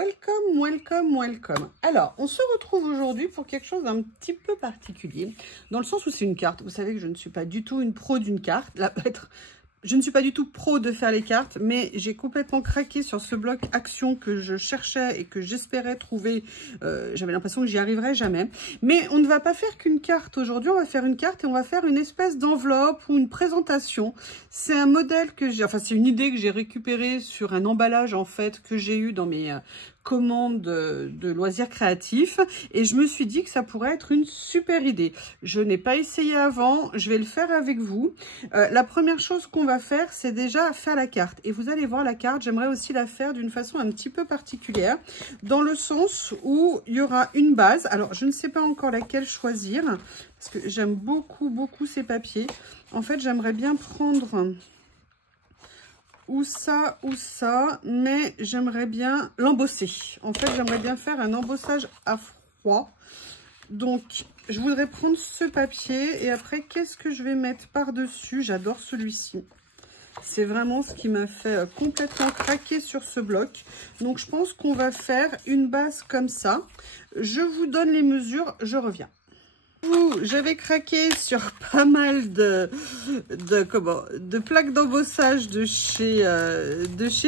welcome, welcome, welcome. Alors, on se retrouve aujourd'hui pour quelque chose d'un petit peu particulier, dans le sens où c'est une carte. Vous savez que je ne suis pas du tout une pro d'une carte. Là, je ne suis pas du tout pro de faire les cartes, mais j'ai complètement craqué sur ce bloc action que je cherchais et que j'espérais trouver. J'avais l'impression que j'y arriverais jamais. Mais on ne va pas faire qu'une carte aujourd'hui, on va faire une carte et on va faire une espèce d'enveloppe ou une présentation. C'est un modèle que j'ai, enfin c'est une idée que j'ai récupérée sur un emballage en fait que j'ai eu dans mes commandes de loisirs créatifs et je me suis dit que ça pourrait être une super idée. Je n'ai pas essayé avant, je vais le faire avec vous. La première chose qu'on va faire, c'est déjà faire la carte. Et vous allez voir la carte, j'aimerais aussi la faire d'une façon un petit peu particulière, dans le sens où il y aura une base. Alors, je ne sais pas encore laquelle choisir, parce que j'aime beaucoup, beaucoup ces papiers. En fait, j'aimerais bien prendre ou ça, mais j'aimerais bien l'embosser. En fait, j'aimerais bien faire un embossage à froid. Donc, je voudrais prendre ce papier et après, qu'est-ce que je vais mettre par-dessus? J'adore celui-ci. C'est vraiment ce qui m'a fait complètement craquer sur ce bloc. Donc, je pense qu'on va faire une base comme ça. Je vous donne les mesures, je reviens. J'avais craqué sur pas mal de plaques d'embossage de chez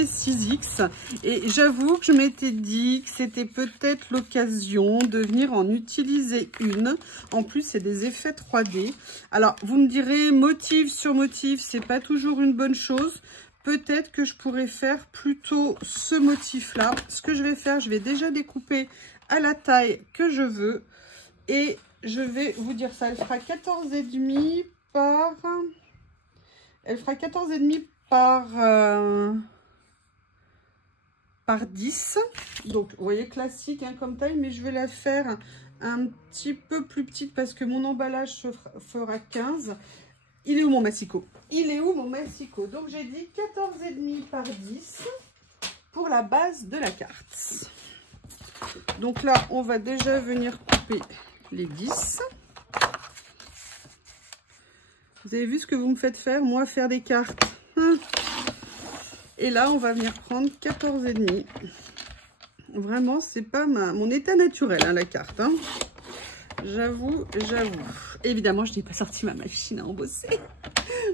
6X et j'avoue que je m'étais dit que c'était peut-être l'occasion de venir en utiliser une. En plus, c'est des effets 3D. Alors, vous me direz, motif sur motif, c'est pas toujours une bonne chose. Peut-être que je pourrais faire plutôt ce motif-là. Ce que je vais faire, je vais déjà découper à la taille que je veux et je vais vous dire ça, elle fera 14,5 par... Elle fera 14,5 par 10. Donc, vous voyez, classique hein, comme taille, mais je vais la faire un petit peu plus petite parce que mon emballage fera 15. Il est où mon massicot? Il est où mon massicot? Donc, j'ai dit 14,5 par 10 pour la base de la carte. Donc là, on va déjà venir couper les 10. Vous avez vu ce que vous me faites faire, moi, faire des cartes. Et là, on va venir prendre 14,5. Vraiment, c'est pas mon état naturel, hein, la carte. Hein. J'avoue. Évidemment, je n'ai pas sorti ma machine à embosser.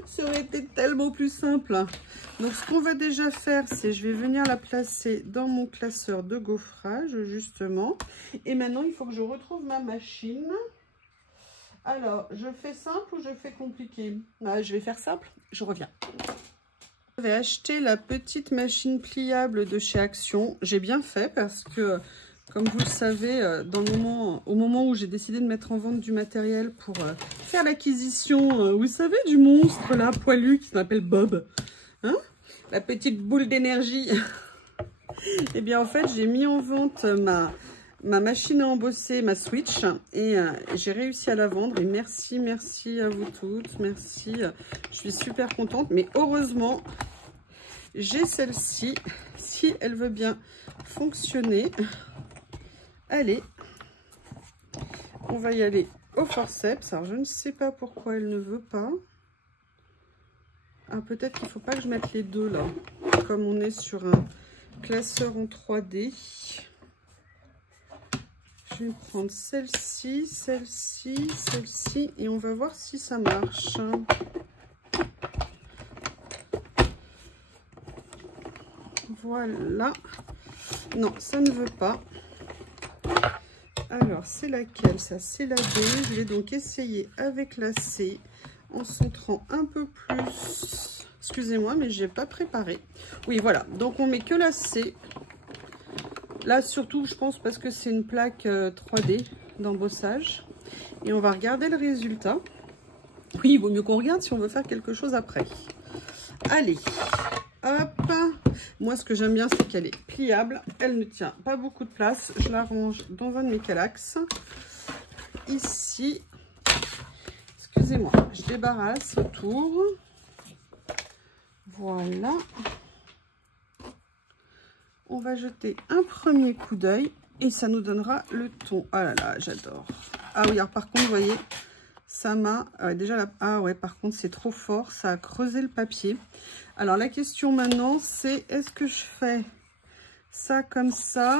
Ça aurait été tellement plus simple. Donc, ce qu'on va déjà faire, c'est je vais venir la placer dans mon classeur de gaufrage, justement. Et maintenant, il faut que je retrouve ma machine. Alors, je fais simple ou je fais compliqué? Je vais faire simple, je reviens. J'avais acheté la petite machine pliable de chez Action. J'ai bien fait parce que, comme vous le savez, au moment où j'ai décidé de mettre en vente du matériel pour faire l'acquisition, vous savez, du monstre là, poilu, qui s'appelle Bob, hein, la petite boule d'énergie. Eh bien, en fait, j'ai mis en vente ma machine à embosser, ma Switch, et j'ai réussi à la vendre. Et merci à vous toutes, merci. Je suis super contente, mais heureusement, j'ai celle-ci, si elle veut bien fonctionner. Allez, on va y aller au forceps. Alors, je ne sais pas pourquoi elle ne veut pas. Ah, peut-être qu'il ne faut pas que je mette les deux là, comme on est sur un classeur en 3D. Je vais prendre celle-ci, celle-ci, celle-ci et on va voir si ça marche. Voilà. Non, ça ne veut pas. Alors, c'est laquelle? Ça, c'est la B. Je vais donc essayer avec la C en centrant un peu plus. Excusez-moi, mais je n'ai pas préparé. Oui, voilà. Donc, on met que la C. Là, surtout, je pense parce que c'est une plaque 3D d'embossage. Et on va regarder le résultat. Oui, il vaut mieux qu'on regarde si on veut faire quelque chose après. Allez, hop. Moi, ce que j'aime bien, c'est qu'elle est pliable. Elle ne tient pas beaucoup de place. Je la range dans un de mes calax. Ici. Excusez-moi, je débarrasse autour. Voilà. On va jeter un premier coup d'œil et ça nous donnera le ton. Ah là là, j'adore. Ah oui, alors par contre, vous voyez, ça m'a... déjà, ah ouais, par contre, c'est trop fort. Ça a creusé le papier. Alors, la question maintenant, c'est est-ce que je fais ça comme ça?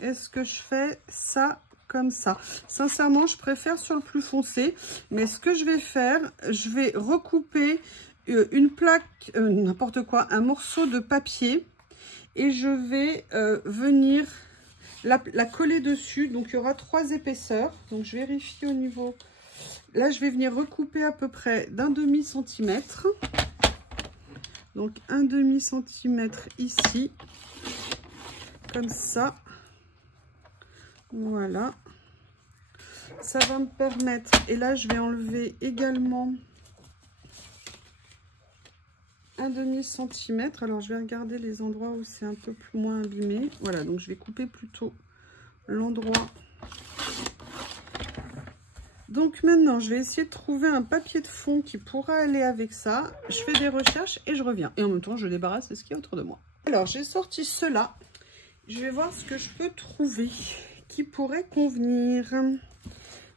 Est-ce que je fais ça comme ça? Sincèrement, je préfère sur le plus foncé. Mais ce que je vais faire, je vais recouper une plaque, n'importe quoi, un morceau de papier. Et je vais venir la coller dessus. Donc, il y aura 3 épaisseurs. Donc, je vérifie au niveau... Là, je vais venir recouper à peu près d'1/2 centimètre. Donc, 1/2 centimètre ici. Comme ça. Voilà. Ça va me permettre... Et là, je vais enlever également 1/2 centimètre. Alors, je vais regarder les endroits où c'est un peu plus moins abîmé. Voilà, donc je vais couper plutôt l'endroit. Donc maintenant, je vais essayer de trouver un papier de fond qui pourra aller avec ça. Je fais des recherches et je reviens. Et en même temps, je débarrasse de ce qu'il y a autour de moi. Alors, j'ai sorti cela. Je vais voir ce que je peux trouver qui pourrait convenir.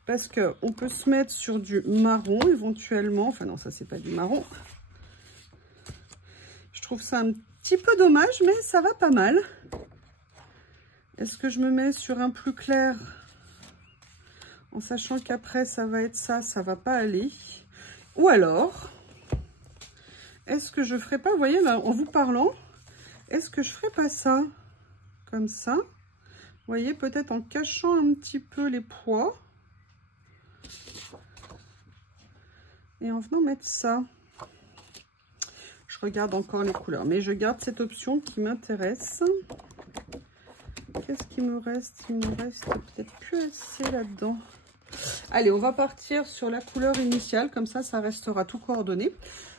Parce qu'on peut se mettre sur du marron éventuellement. Enfin non, ça c'est pas du marron. Je trouve ça un petit peu dommage, mais ça va pas mal. Est-ce que je me mets sur un plus clair en sachant qu'après ça va être ça, ça va pas aller? Ou alors, est-ce que je ferais pas, vous voyez là, en vous parlant, est-ce que je ferais pas ça comme ça? Vous voyez, peut-être en cachant un petit peu les poids. Et en venant mettre ça. Je regarde encore les couleurs, mais je garde cette option qui m'intéresse. Qu'est-ce qu'il me reste? Il me reste peut-être plus assez là-dedans. Allez, on va partir sur la couleur initiale, comme ça, ça restera tout coordonné.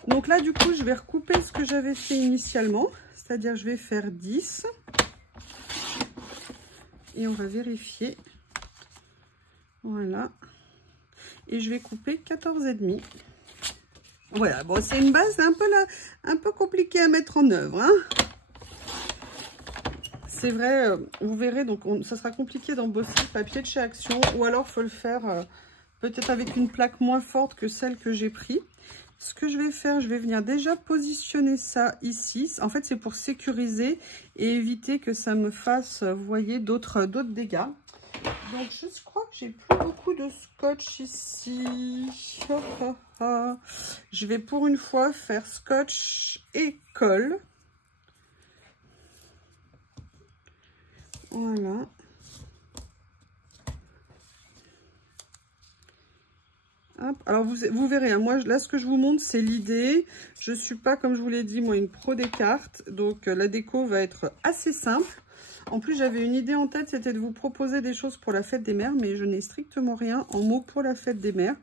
Donc là, du coup, je vais recouper ce que j'avais fait initialement, c'est-à-dire je vais faire 10. Et on va vérifier. Voilà. Et je vais couper 14,5. Voilà, bon, c'est une base un peu compliquée à mettre en œuvre, hein. C'est vrai, vous verrez, donc ça sera compliqué d'embosser le papier de chez Action, ou alors il faut le faire peut-être avec une plaque moins forte que celle que j'ai pris. Ce que je vais faire, je vais venir déjà positionner ça ici. En fait, c'est pour sécuriser et éviter que ça me fasse, vous voyez, d'autres dégâts. Donc, je crois que j'ai plus beaucoup de scotch ici. Je vais pour une fois faire scotch et colle. Voilà. Hop. Alors, vous verrez, hein, moi, là, ce que je vous montre, c'est l'idée. Je ne suis pas, comme je vous l'ai dit, moi, une pro des cartes. Donc, la déco va être assez simple. En plus, j'avais une idée en tête, c'était de vous proposer des choses pour la fête des mères. Mais je n'ai strictement rien en mots pour la fête des mères.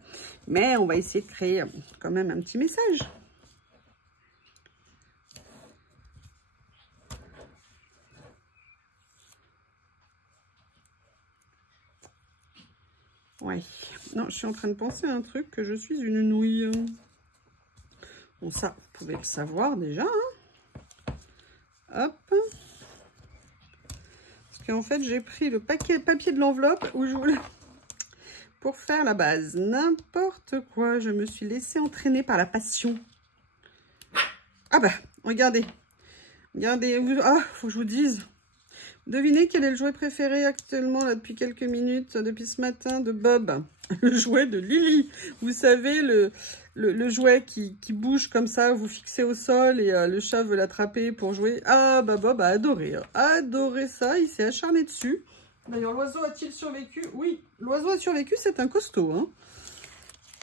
Mais on va essayer de créer quand même un petit message. Ouais. Non, je suis en train de penser à un truc, que je suis une nouille. Bon, ça, vous pouvez le savoir déjà. Hein. Hop. Parce qu'en fait, j'ai pris le papier de l'enveloppe où je voulais... pour faire la base. N'importe quoi. Je me suis laissée entraîner par la passion. Ah bah, regardez. Regardez. Ah, faut que je vous dise. Devinez quel est le jouet préféré actuellement, là, depuis quelques minutes, depuis ce matin, de Bob. Le jouet de Lily. Vous savez, le jouet qui bouge comme ça, vous fixez au sol et le chat veut l'attraper pour jouer. Ah, bah Bob a adoré. Hein. Adoré ça, il s'est acharné dessus. D'ailleurs, l'oiseau a-t-il survécu? Oui, l'oiseau a survécu, c'est un costaud. Hein.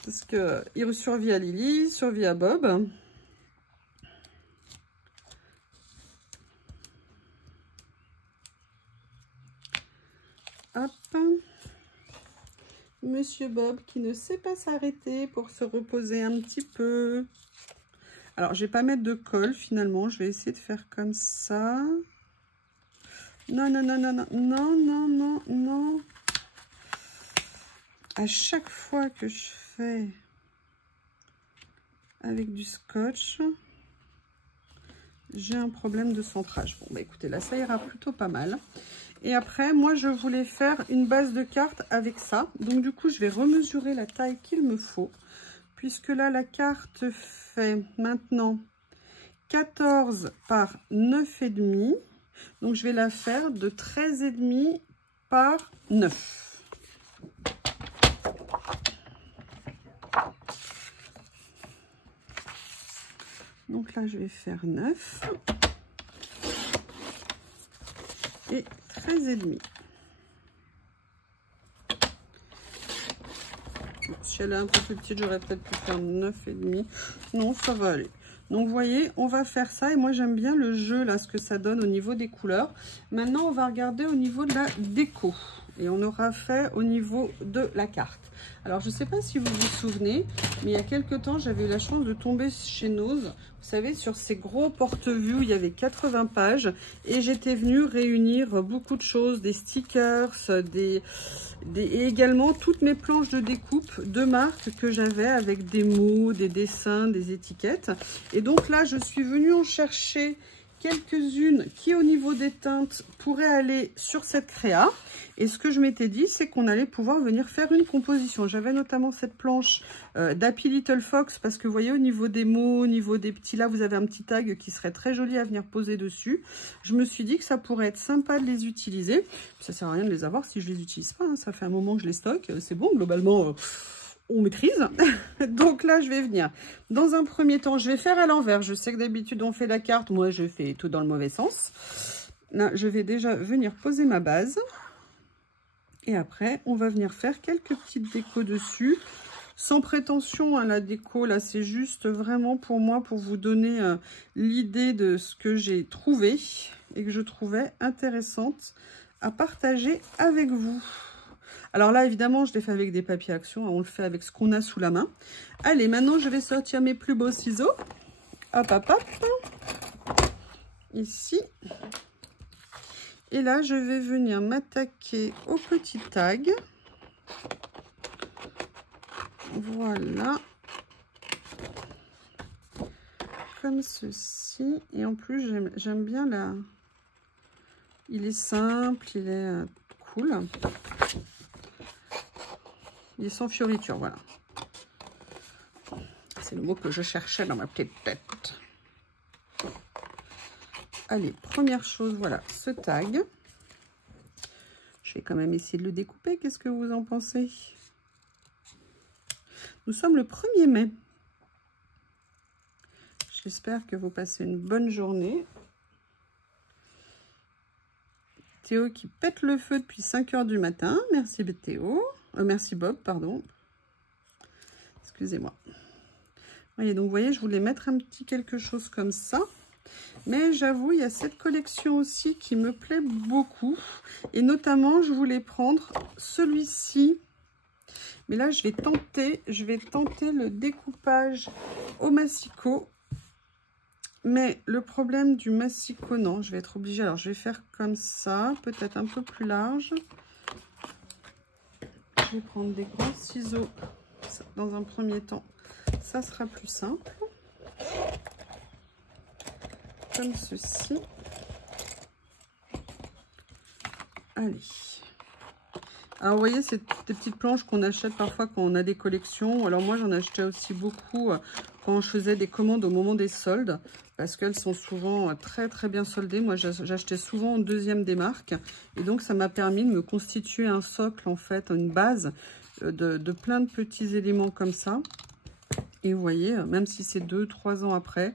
Parce qu'il survit à Lily, survit à Bob. Hop. Monsieur Bob qui ne sait pas s'arrêter pour se reposer un petit peu. Alors, je vais pas mettre de colle finalement. Je vais essayer de faire comme ça. Non, non, non, non, non, non, non, non, non. À chaque fois que je fais avec du scotch, j'ai un problème de centrage. Bon, bah écoutez, là, ça ira plutôt pas mal. Et après, moi, je voulais faire une base de carte avec ça. Donc, du coup, je vais remesurer la taille qu'il me faut. Puisque là, la carte fait maintenant 14 par 9,5. Donc, je vais la faire de 13,5 par 9. Donc là, je vais faire 9 et 13,5. Si elle est un peu plus petite, j'aurais peut-être pu faire 9,5. Non, ça va aller. Donc, vous voyez, on va faire ça. Et moi, j'aime bien le jeu, là, ce que ça donne au niveau des couleurs. Maintenant, on va regarder au niveau de la déco. Et on aura fait au niveau de la carte. Alors, je ne sais pas si vous vous souvenez, mais il y a quelques temps, j'avais eu la chance de tomber chez Nose. Vous savez, sur ces gros porte-vue où il y avait 80 pages. Et j'étais venue réunir beaucoup de choses, des stickers, et également toutes mes planches de découpe de marque que j'avais avec des mots, des dessins, des étiquettes. Et donc là, je suis venue en chercher quelques-unes qui, au niveau des teintes, pourraient aller sur cette créa. Et ce que je m'étais dit, c'est qu'on allait pouvoir venir faire une composition. J'avais notamment cette planche d'Happy Little Fox, parce que vous voyez, au niveau des mots, au niveau des petits, là, vous avez un petit tag qui serait très joli à venir poser dessus. Je me suis dit que ça pourrait être sympa de les utiliser. Ça sert à rien de les avoir si je les utilise pas, hein. Ça fait un moment que je les stocke. C'est bon, globalement... on maîtrise. Donc là, je vais venir. Dans un premier temps, je vais faire à l'envers. Je sais que d'habitude, on fait la carte. Moi, je fais tout dans le mauvais sens. Là, je vais déjà venir poser ma base. Et après, on va venir faire quelques petites décos dessus. Sans prétention, hein, la déco, là, c'est juste vraiment pour moi, pour vous donner l'idée de ce que j'ai trouvé et que je trouvais intéressante à partager avec vous. Alors là, évidemment, je l'ai fait avec des papiers action. On le fait avec ce qu'on a sous la main. Allez, maintenant, je vais sortir mes plus beaux ciseaux. Hop, hop, hop. Ici. Et là, je vais venir m'attaquer au petit tag. Voilà. Comme ceci. Et en plus, j'aime bien la... Il est simple, il est cool. Il est sans fioriture, voilà. C'est le mot que je cherchais dans ma petite tête. Allez, première chose, voilà, ce tag. Je vais quand même essayer de le découper. Qu'est-ce que vous en pensez? Nous sommes le 1er mai. J'espère que vous passez une bonne journée. Théo qui pète le feu depuis 5 h du matin. Merci Théo. Merci Bob, pardon. Excusez-moi. Voyez, donc vous voyez, je voulais mettre un petit quelque chose comme ça. Mais j'avoue, il y a cette collection aussi qui me plaît beaucoup. Et notamment, je voulais prendre celui-ci. Mais là, je vais tenter le découpage au massicot. Mais le problème du massicot, non, je vais être obligée. Alors, je vais faire comme ça, peut-être un peu plus large. Je vais prendre des grands ciseaux dans un premier temps. Ça sera plus simple. Comme ceci. Allez. Alors, vous voyez, c'est des petites planches qu'on achète parfois quand on a des collections. Alors, moi, j'en achetais aussi beaucoup quand je faisais des commandes au moment des soldes. Parce qu'elles sont souvent très, très bien soldées. Moi, j'achetais souvent en deuxième des marques. Et donc, ça m'a permis de me constituer un socle, en fait, une base de plein de petits éléments comme ça. Et vous voyez, même si c'est 2-3 ans après,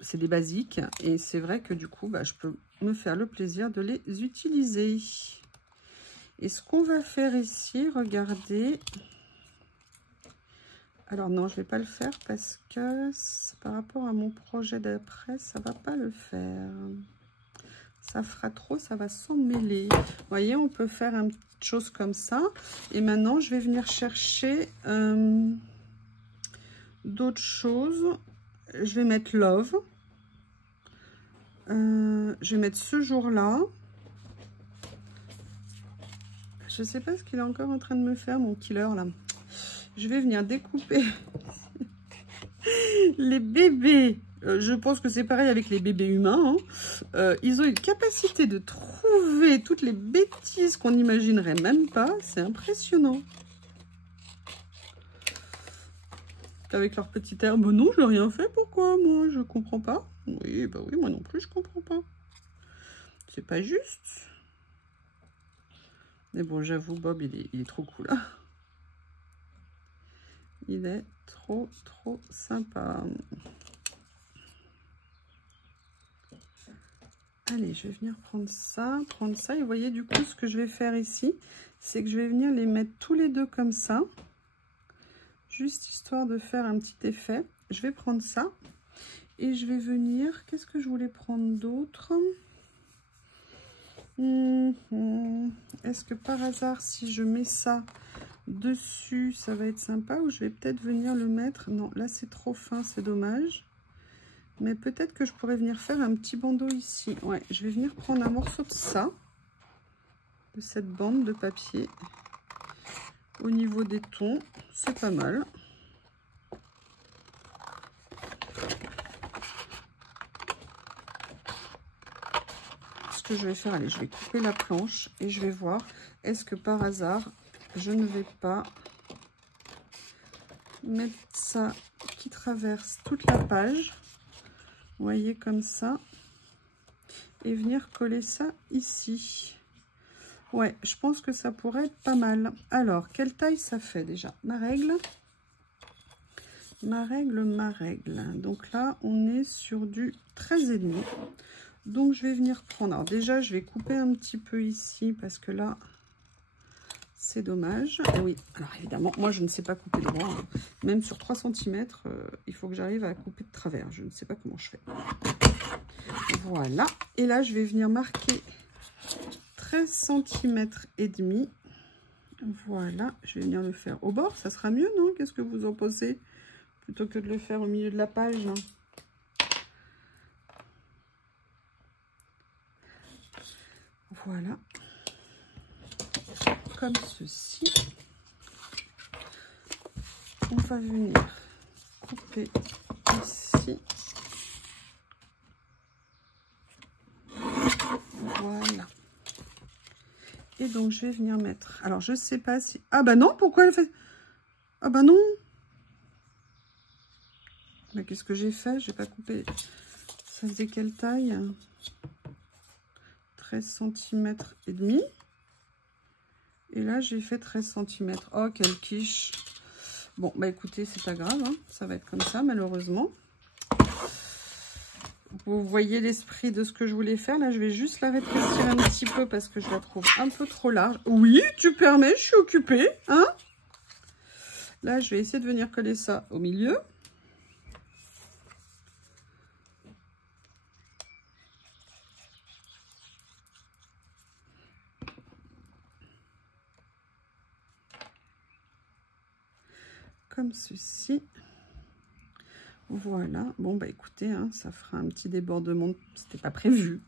c'est des basiques. Et c'est vrai que du coup, je peux me faire le plaisir de les utiliser. Et ce qu'on va faire ici, regardez. Alors non, je ne vais pas le faire parce que par rapport à mon projet d'après, ça ne va pas le faire. Ça fera trop, ça va s'en mêler. Vous voyez, on peut faire une petite chose comme ça. Et maintenant, je vais venir chercher d'autres choses. Je vais mettre Love. Je vais mettre ce jour-là. Je ne sais pas ce qu'il est encore en train de me faire, mon killer, là. Je vais venir découper les bébés. Je pense que c'est pareil avec les bébés humains. Hein. Ils ont une capacité de trouver toutes les bêtises qu'on n'imaginerait même pas. C'est impressionnant. Avec leur petite herbe. Non, je n'ai rien fait. Pourquoi, moi? Je comprends pas. Oui, bah oui, moi non plus, je comprends pas. c'est pas juste. Mais bon, j'avoue, Bob, il est trop cool. Il est trop sympa. Allez, je vais venir prendre ça. Et vous voyez, du coup, ce que je vais faire ici, c'est que je vais venir les mettre tous les deux comme ça. Juste histoire de faire un petit effet. Je vais prendre ça. Et je vais venir... Qu'est-ce que je voulais prendre d'autre? Est-ce que par hasard, si je mets ça dessus, ça va être sympa? Ou je vais peut-être venir le mettre... Non, là, c'est trop fin, c'est dommage. Mais peut-être que je pourrais venir faire un petit bandeau ici. Ouais, je vais venir prendre un morceau de ça. De cette bande de papier. Au niveau des tons, c'est pas mal. Ce que je vais faire, allez, je vais couper la planche et je vais voir, est-ce que par hasard, je ne vais pas mettre ça qui traverse toute la page. Vous voyez, comme ça. Et venir coller ça ici. Ouais, je pense que ça pourrait être pas mal. Alors, quelle taille ça fait déjà? Ma règle. Donc là, on est sur du 13,5. Donc, je vais venir prendre... Alors déjà, je vais couper un petit peu ici parce que là, c'est dommage. Et oui, alors évidemment, moi, je ne sais pas couper droit. Hein. Même sur 3 cm, il faut que j'arrive à couper de travers. Je ne sais pas comment je fais. Voilà. Et là, je vais venir marquer 13 cm et demi. Voilà. Je vais venir le faire au bord. Ça sera mieux, non? Qu'est-ce que vous en pensez? Plutôt que de le faire au milieu de la page. Voilà. Comme ceci. On va venir couper ici. Voilà. Et donc, je vais venir mettre... Alors, je sais pas si... Ah bah non, pourquoi elle fait... Ah bah non. Mais qu'est-ce que j'ai fait? J'ai pas coupé. Ça faisait quelle taille? 13 cm et demi. Et là, j'ai fait 13 cm. Oh, quelle quiche. Bon, bah écoutez, c'est pas grave. Hein. Ça va être comme ça, malheureusement. Vous voyez l'esprit de ce que je voulais faire. Là, je vais juste la rétrécir un petit peu parce que je la trouve un peu trop large. Oui, tu permets, je suis occupée. Hein? Là, je vais essayer de venir coller ça au milieu. Comme ceci. Voilà. Bon, bah écoutez, hein, ça fera un petit débordement. C'était pas prévu.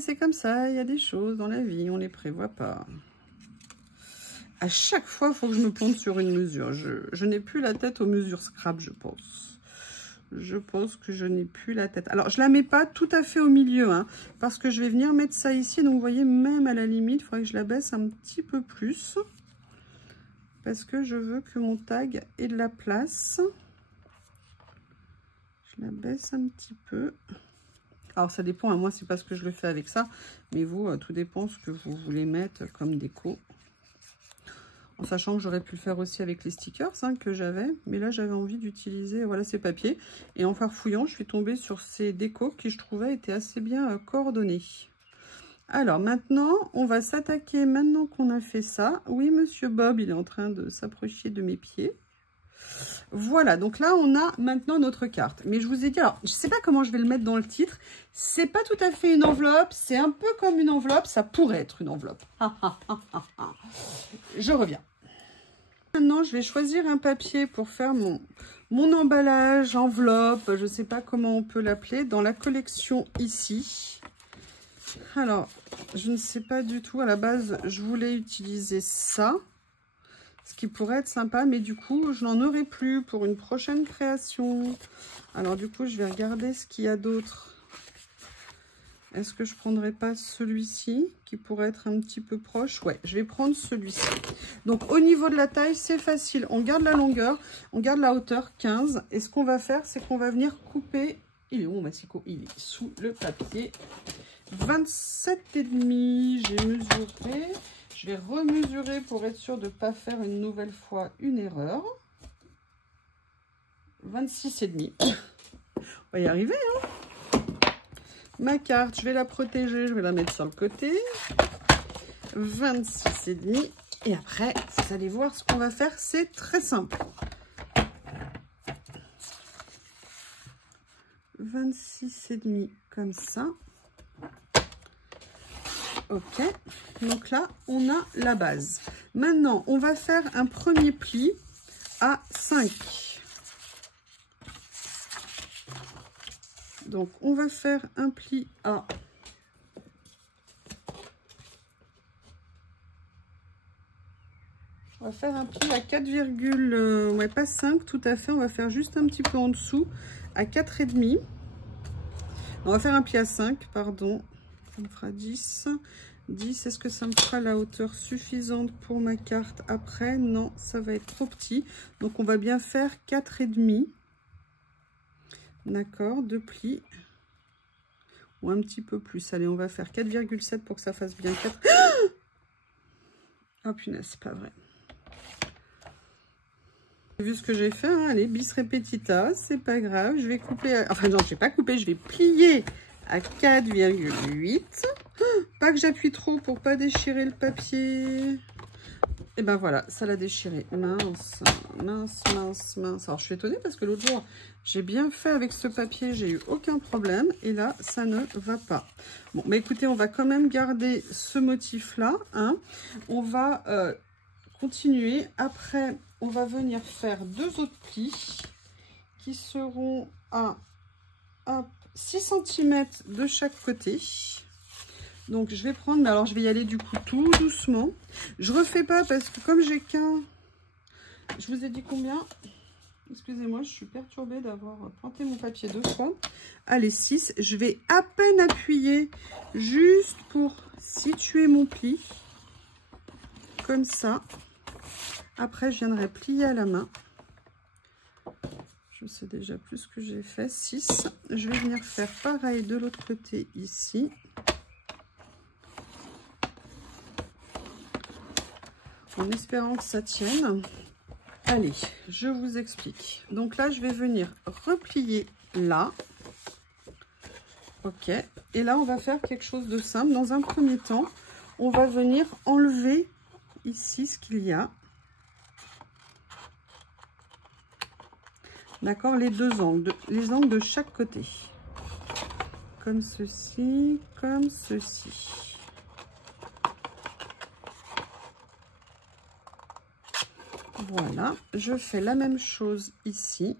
C'est comme ça, il y a des choses dans la vie, on les prévoit pas. À chaque fois, il faut que je me ponde sur une mesure. Je n'ai plus la tête aux mesures scrap, je pense. Je pense que je n'ai plus la tête. Alors, je la mets pas tout à fait au milieu, hein, parce que je vais venir mettre ça ici. Donc, vous voyez, même à la limite, il faudrait que je la baisse un petit peu plus. Parce que je veux que mon tag ait de la place. Je la baisse un petit peu. Alors, ça dépend. Hein, moi, c'est parce que je le fais avec ça. Mais vous, tout dépend ce que vous voulez mettre comme déco. En sachant que j'aurais pu le faire aussi avec les stickers hein, que j'avais. Mais là, j'avais envie d'utiliser voilà, ces papiers. Et en farfouillant, je suis tombée sur ces décos qui, je trouvais, étaient assez bien coordonnés. Alors, maintenant, on va s'attaquer, maintenant qu'on a fait ça. Oui, Monsieur Bob, il est en train de s'approcher de mes pieds. Voilà, donc là, on a maintenant notre carte. Mais je vous ai dit, alors, je ne sais pas comment je vais le mettre dans le titre. C'est pas tout à fait une enveloppe. C'est un peu comme une enveloppe. Ça pourrait être une enveloppe. Je reviens. Maintenant, je vais choisir un papier pour faire mon emballage, enveloppe. Je ne sais pas comment on peut l'appeler. Dans la collection ici. Alors, je ne sais pas du tout. À la base, je voulais utiliser ça. Ce qui pourrait être sympa. Mais du coup, je n'en aurai plus pour une prochaine création. Alors, du coup, je vais regarder ce qu'il y a d'autre. Est-ce que je ne prendrais pas celui-ci qui pourrait être un petit peu proche? Ouais, je vais prendre celui-ci. Donc, au niveau de la taille, c'est facile. On garde la longueur, on garde la hauteur 15. Et ce qu'on va faire, c'est qu'on va venir couper... Il est où mon massicot? Il est sous le papier. 27,5. J'ai mesuré. Je vais remesurer pour être sûr de ne pas faire une nouvelle fois une erreur. 26,5. On va y arriver, hein. Ma carte, je vais la protéger, je vais la mettre sur le côté. 26,5. Et après, vous allez voir ce qu'on va faire, c'est très simple. 26,5 comme ça. Ok, donc là, on a la base. Maintenant, on va faire un premier pli à 5. Donc, on va faire un pli à... On va faire un pli à 4, ouais, pas 5 tout à fait. On va faire juste un petit peu en dessous à 4,5. On va faire un pli à 5, pardon. Ça me fera 10. 10, est-ce que ça me fera la hauteur suffisante pour ma carte après? Non, ça va être trop petit. Donc, on va bien faire 4,5. D'accord, 2 plis. Ou un petit peu plus. Allez, on va faire 4,7 pour que ça fasse bien 4. Oh punaise, c'est pas vrai. Vu ce que j'ai fait, hein, allez, bis repetita, c'est pas grave. Je vais couper, enfin non, je vais pas couper, je vais plier à 4,8. Pas que j'appuie trop pour pas déchirer le papier. Et ben voilà, ça l'a déchiré. Mince, mince, mince, mince. Alors je suis étonnée parce que l'autre jour, j'ai bien fait avec ce papier, j'ai eu aucun problème. Et là, ça ne va pas. Bon, mais écoutez, on va quand même garder ce motif-là. Hein. On va continuer. Après, on va venir faire 2 autres plis qui seront à 6 cm de chaque côté. Donc, je vais prendre, mais alors je vais y aller du coup tout doucement. Je refais pas parce que comme j'ai qu'un... Je vous ai dit combien? Excusez-moi, je suis perturbée d'avoir planté mon papier 2 fois. Allez, 6. Je vais à peine appuyer juste pour situer mon pli. Comme ça. Après, je viendrai plier à la main. Je sais déjà plus ce que j'ai fait. 6. Je vais venir faire pareil de l'autre côté ici. En espérant que ça tienne. Allez, je vous explique. Donc là, je vais venir replier là. Ok. Et là, on va faire quelque chose de simple. Dans un premier temps, on va venir enlever ici ce qu'il y a. D'accord, les deux angles, les angles de chaque côté. Comme ceci, comme ceci. Voilà, je fais la même chose ici.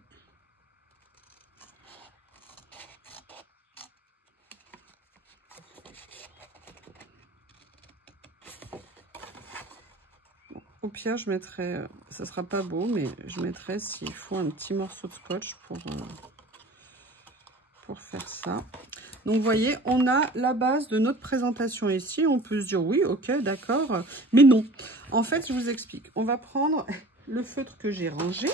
Bon, au pire, je mettrai, ça sera pas beau, mais je mettrai s'il faut un petit morceau de scotch pour faire ça. Donc, vous voyez, on a la base de notre présentation ici. On peut se dire, oui, ok, d'accord. Mais non. En fait, je vous explique. On va prendre le feutre que j'ai rangé,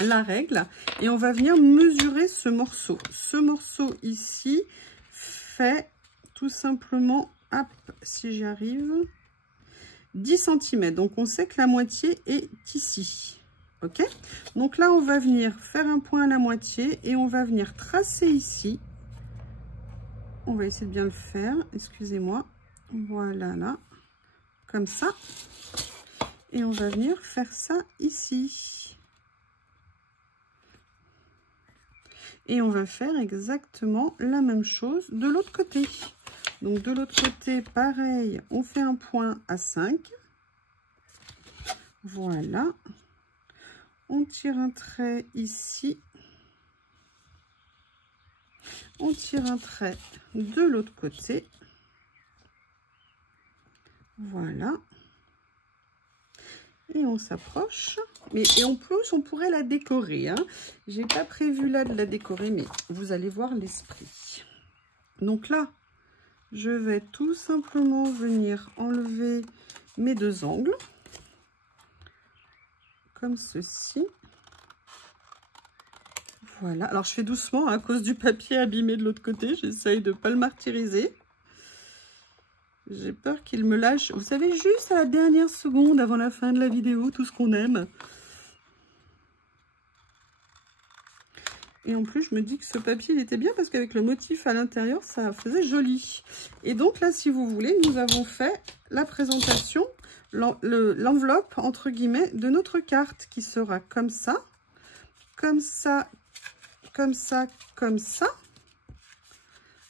la règle, et on va venir mesurer ce morceau. Ce morceau ici fait tout simplement, hop, si j'y arrive, 10 cm. Donc, on sait que la moitié est ici. Ok? Donc là, on va venir faire un point à la moitié et on va venir tracer ici. On va essayer de bien le faire. Excusez-moi. Voilà, là. Comme ça. Et on va venir faire ça ici. Et on va faire exactement la même chose de l'autre côté. Donc, de l'autre côté, pareil, on fait un point à 5. Voilà. On tire un trait ici. On tire un trait de l'autre côté. Voilà. Et on s'approche. Et en plus, on pourrait la décorer. Hein. J'ai pas prévu là de la décorer, mais vous allez voir l'esprit. Donc là, je vais tout simplement venir enlever mes 2 angles. Comme ceci. Voilà. Alors, je fais doucement hein, à cause du papier abîmé de l'autre côté. J'essaye de ne pas le martyriser. J'ai peur qu'il me lâche. Vous savez, juste à la dernière seconde avant la fin de la vidéo, tout ce qu'on aime. Et en plus, je me dis que ce papier, il était bien parce qu'avec le motif à l'intérieur, ça faisait joli. Et donc là, si vous voulez, nous avons fait la présentation, l'enveloppe, entre guillemets, de notre carte qui sera comme ça, comme ça, comme ça, comme ça.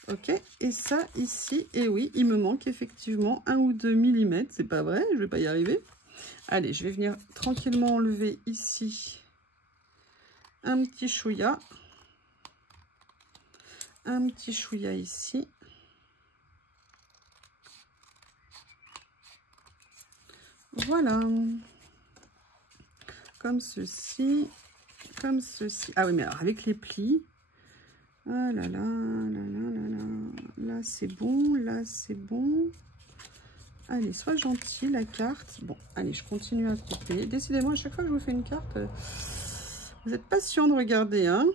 Ok, et ça ici, et oui, il me manque effectivement 1 ou 2 mm, c'est pas vrai, je vais pas y arriver. Allez, je vais venir tranquillement enlever ici un petit chouïa. Un petit chouïa ici. Voilà. Comme ceci. Comme ceci. Ah oui, mais alors avec les plis. Ah là là, là là là là. Là, c'est bon. Là, c'est bon. Allez, sois gentil, la carte. Bon, allez, je continue à couper. Décidément, à chaque fois que je vous fais une carte, vous êtes patient de regarder, hein.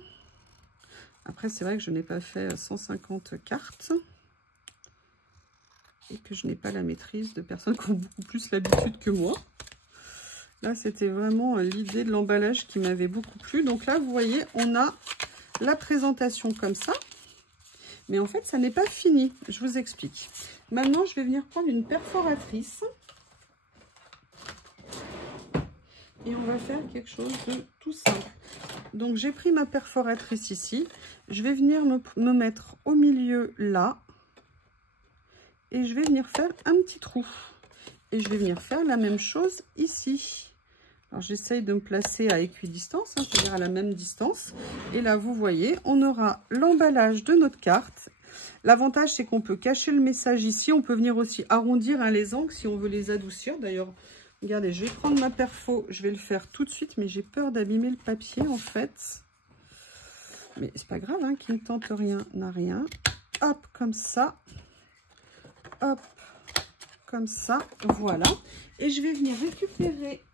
Après, c'est vrai que je n'ai pas fait 150 cartes et que je n'ai pas la maîtrise de personnes qui ont beaucoup plus l'habitude que moi. Là, c'était vraiment l'idée de l'emballage qui m'avait beaucoup plu. Donc là, vous voyez, on a la présentation comme ça. Mais en fait, ça n'est pas fini. Je vous explique. Maintenant, je vais venir prendre une perforatrice. Et on va faire quelque chose de tout simple. Donc, j'ai pris ma perforatrice ici. Je vais venir me mettre au milieu là. Et je vais venir faire un petit trou. Et je vais venir faire la même chose ici. Alors, j'essaye de me placer à équidistance, hein, c'est-à-dire à la même distance. Et là, vous voyez, on aura l'emballage de notre carte. L'avantage, c'est qu'on peut cacher le message ici. On peut venir aussi arrondir, hein, les angles si on veut les adoucir. D'ailleurs, regardez, je vais prendre ma perfo. Je vais le faire tout de suite, mais j'ai peur d'abîmer le papier, en fait. Mais c'est pas grave, hein, qui ne tente rien n'a rien. Hop, comme ça. Hop, comme ça. Voilà. Et je vais venir récupérer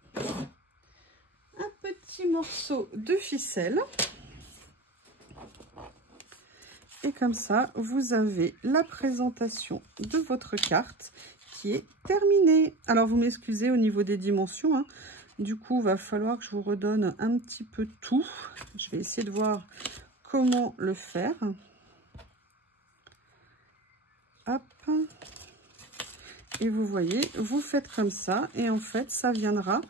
un petit morceau de ficelle. Et comme ça, vous avez la présentation de votre carte qui est terminée. Alors, vous m'excusez au niveau des dimensions, hein. Du coup, il va falloir que je vous redonne un petit peu tout. Je vais essayer de voir comment le faire. Hop. Et vous voyez, vous faites comme ça. Et en fait, ça viendra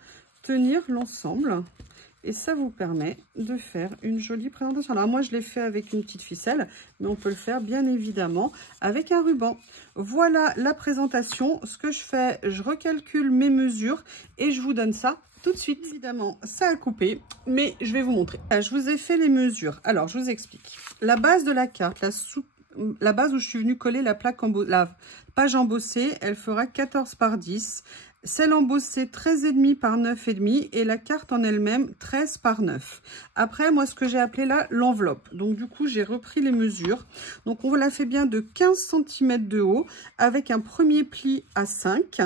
tenir l'ensemble. Et ça vous permet de faire une jolie présentation. Alors moi, je l'ai fait avec une petite ficelle, mais on peut le faire bien évidemment avec un ruban. Voilà la présentation. Ce que je fais, je recalcule mes mesures et je vous donne ça tout de suite. Évidemment, ça a coupé, mais je vais vous montrer. Je vous ai fait les mesures. Alors, je vous explique. La base de la carte, la base où je suis venue coller la page embossée, elle fera 14 par 10. Celle embossée 13,5 par 9,5 et la carte en elle-même 13 par 9. Après, moi, ce que j'ai appelé là, l'enveloppe. Donc, du coup, j'ai repris les mesures. Donc, on la fait bien de 15 cm de haut avec un premier pli à 5.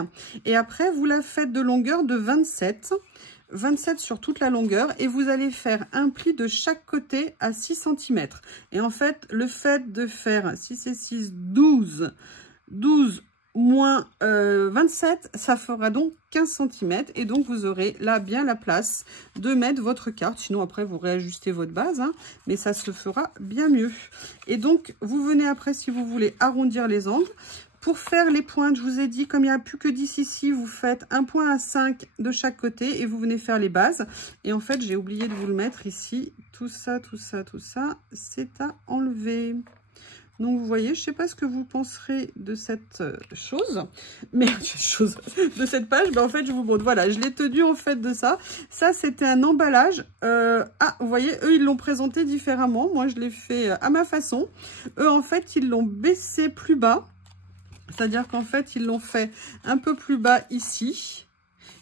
Et après, vous la faites de longueur de 27 sur toute la longueur et vous allez faire un pli de chaque côté à 6 cm. Et en fait, le fait de faire 6 et 6, 12 moins 27, ça fera donc 15 cm. Et donc, vous aurez là bien la place de mettre votre carte. Sinon, après, vous réajustez votre base, hein, mais ça se fera bien mieux. Et donc, vous venez après, si vous voulez, arrondir les angles. Pour faire les pointes, je vous ai dit, comme il n'y a plus que 10 ici, vous faites un point à 5 de chaque côté et vous venez faire les bases. Et en fait, j'ai oublié de vous le mettre ici. Tout ça, tout ça, tout ça, c'est à enlever. Donc, vous voyez, je ne sais pas ce que vous penserez de cette chose, mais de cette page, ben, en fait, je vous montre. Voilà, je l'ai tenu en fait de ça. Ça, c'était un emballage. Ah, vous voyez, eux, ils l'ont présenté différemment. Moi, je l'ai fait à ma façon. Eux, en fait, ils l'ont baissé plus bas. C'est-à-dire qu'en fait, ils l'ont fait un peu plus bas ici.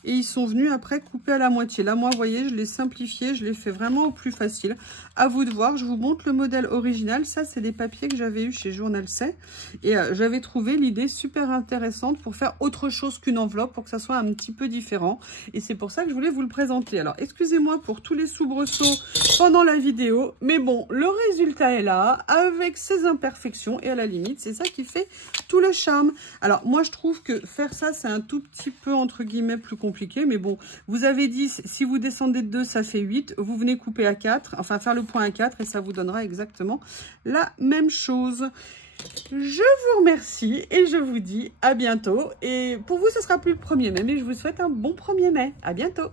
Et ils sont venus après couper à la moitié. Là, moi, vous voyez, je l'ai simplifié, je l'ai fait vraiment au plus facile. À vous de voir, je vous montre le modèle original. Ça, c'est des papiers que j'avais eu chez Journal C. Et j'avais trouvé l'idée super intéressante pour faire autre chose qu'une enveloppe, pour que ça soit un petit peu différent. Et c'est pour ça que je voulais vous le présenter. Alors, excusez-moi pour tous les soubresauts pendant la vidéo. Mais bon, le résultat est là, avec ses imperfections. Et à la limite, c'est ça qui fait tout le charme. Alors, moi, je trouve que faire ça, c'est un tout petit peu, entre guillemets, plus compliqué. Mais bon, vous avez 10, si vous descendez de 2, ça fait 8. Vous venez couper à 4, enfin faire le point à 4 et ça vous donnera exactement la même chose. Je vous remercie et je vous dis à bientôt. Et pour vous, ce sera plus le 1er mai, mais je vous souhaite un bon 1er mai. À bientôt.